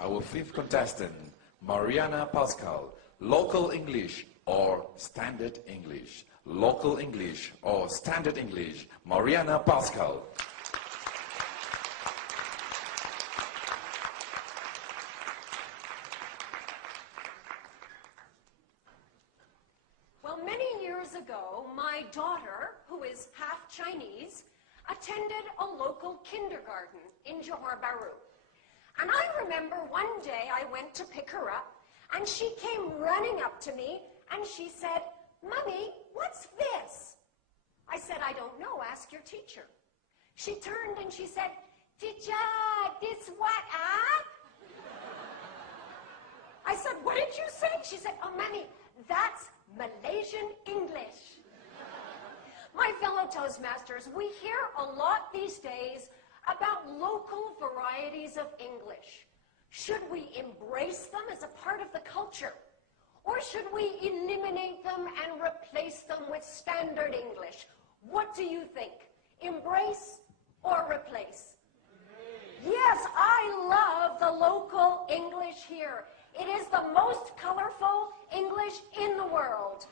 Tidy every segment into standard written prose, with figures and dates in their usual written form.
Our fifth contestant, Mariana Pascal, local English or standard English? Local English or standard English? Mariana Pascal. Well, many years ago, my daughter, who is half Chinese, attended a local kindergarten in Johor Bahru. And I remember one day I went to pick her up, and she came running up to me, and she said, "Mommy, what's this?" I said, "I don't know, ask your teacher." She turned and she said, "Teacher, this what, ah?" I said, "What did you say?" She said, "Oh, Mommy, that's Malaysian English." My fellow Toastmasters, we hear a lot these days about local varieties of English. Should we embrace them as a part of the culture? Or should we eliminate them and replace them with standard English? What do you think? Embrace or replace? Yes, I love the local English here. It is the most colorful English in the world.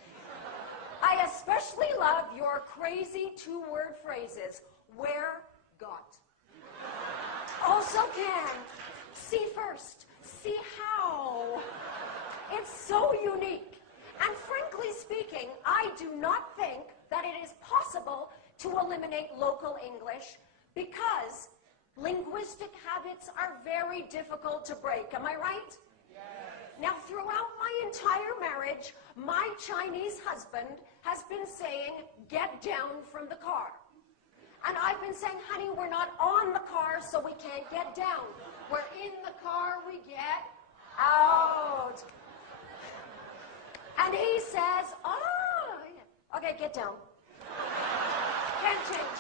I especially love your crazy two-word phrases. Where, got. Also can. See first. See how. It's so unique. And frankly speaking, I do not think that it is possible to eliminate local English because linguistic habits are very difficult to break. Am I right? Yes. Now, throughout my entire marriage, my Chinese husband has been saying, "Get down from the car." And I've been saying, "Honey, we're not on the car, so we can't get down. We're in the car, we get out." And he says, "Oh, okay, get down." Can't change.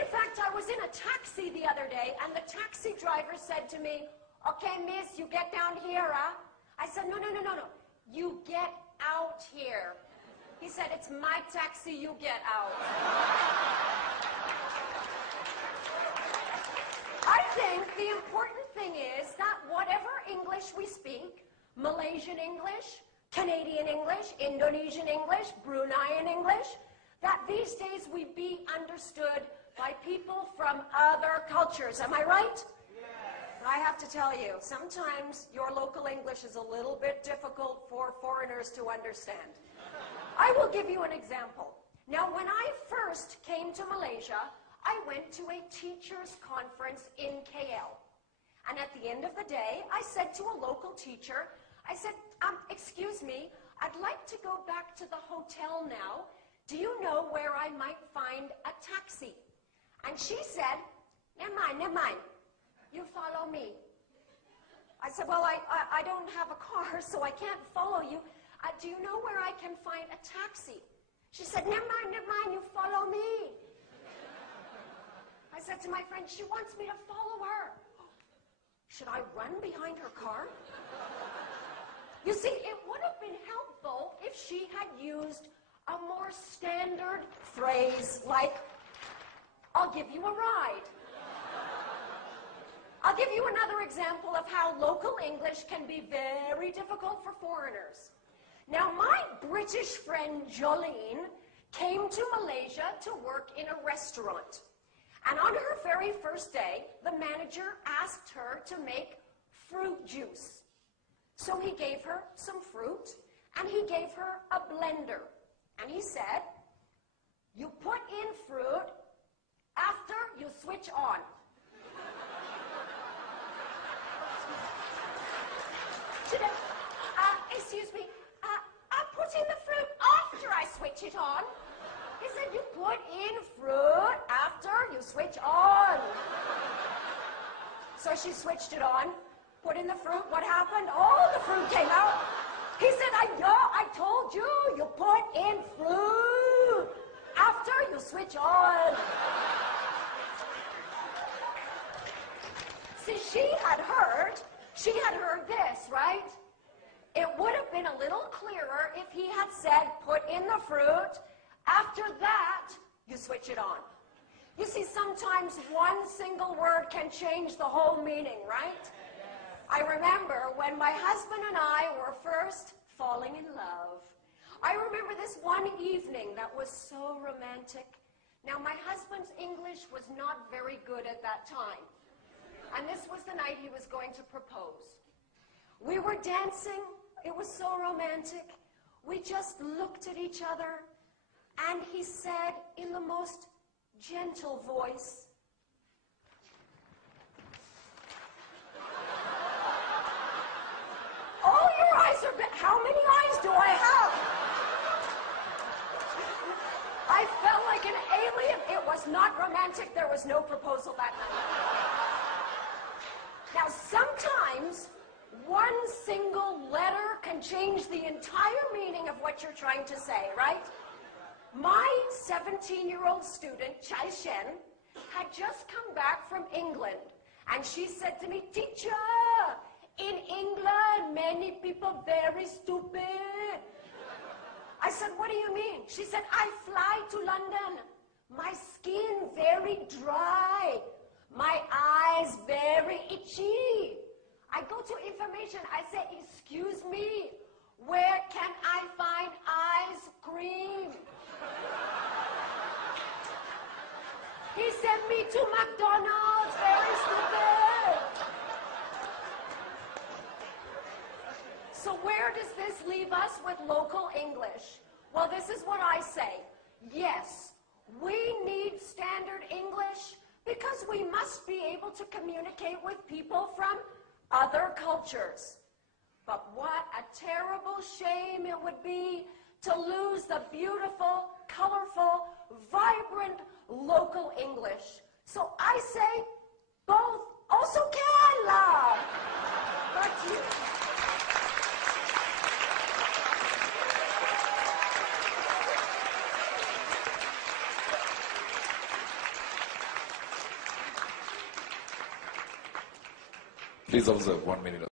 In fact, I was in a taxi the other day, and the taxi driver said to me, "Okay, miss, you get down here, huh?" I said, No. You get out here." He said, "It's my taxi, you get out." I think the important thing is that whatever English we speak, Malaysian English, Canadian English, Indonesian English, Bruneian English, that these days we be understood by people from other cultures. Am I right? Yes. I have to tell you, sometimes your local English is a little bit difficult for foreigners to understand. I will give you an example. Now, when I first came to Malaysia, I went to a teachers' conference in KL. And at the end of the day, I said to a local teacher, I said, "Excuse me, I'd like to go back to the hotel now. Do you know where I might find a taxi?" And she said, never mind. You follow me." I said, "Well, I don't have a car, so I can't follow you. Do you know where I can find a taxi?" She said, never mind, you follow me." I said to my friend, "She wants me to follow her. Should I run behind her car?" You see, it would have been helpful if she had used a more standard phrase like, "I'll give you a ride." I'll give you another example of how local English can be very difficult for foreigners. Now, my British friend Jolene came to Malaysia to work in a restaurant. And on her very first day, the manager asked her to make fruit juice. So he gave her some fruit, and he gave her a blender. And he said, "You put in fruit after you switch on." Excuse me, I put in the fruit after I switch it on. He said, "You put in fruit after you switch on." So she switched it on, put in the fruit. What happened? All the fruit came out. He said, I told you, you put in fruit after you switch on." See, she had heard this, right? It would have been a little clearer if he had said, "Put in the fruit. After that, you switch it on." You see, sometimes one single word can change the whole meaning, right? I remember when my husband and I were first falling in love. I remember this one evening that was so romantic. Now, my husband's English was not very good at that time. And this was the night he was going to propose. We were dancing. It was so romantic. We just looked at each other. And he said in the most gentle voice, "Oh, your eyes are big. How many eyes do I have?" I felt like an alien. It was not romantic. There was no proposal that night. Now, sometimes one single letter can change the entire meaning of what you're trying to say, right? My 17-year-old student, Chai Shen, had just come back from England. And she said to me, "Teacher, in England, many people very stupid." I said, "What do you mean?" She said, "I fly to London. My skin very dry. My eyes very itchy. I go to information. I say, 'Excuse me, where can I find ice cream?' He sent me to McDonald's. Very stupid." So where does this leave us with local English? Well, this is what I say. Yes, we need standard English because we must be able to communicate with people from other cultures. But what a terrible shame it would be to lose the beautiful, colorful, vibrant local English. So I say both also can, love. Back to you. Please observe 1 minute.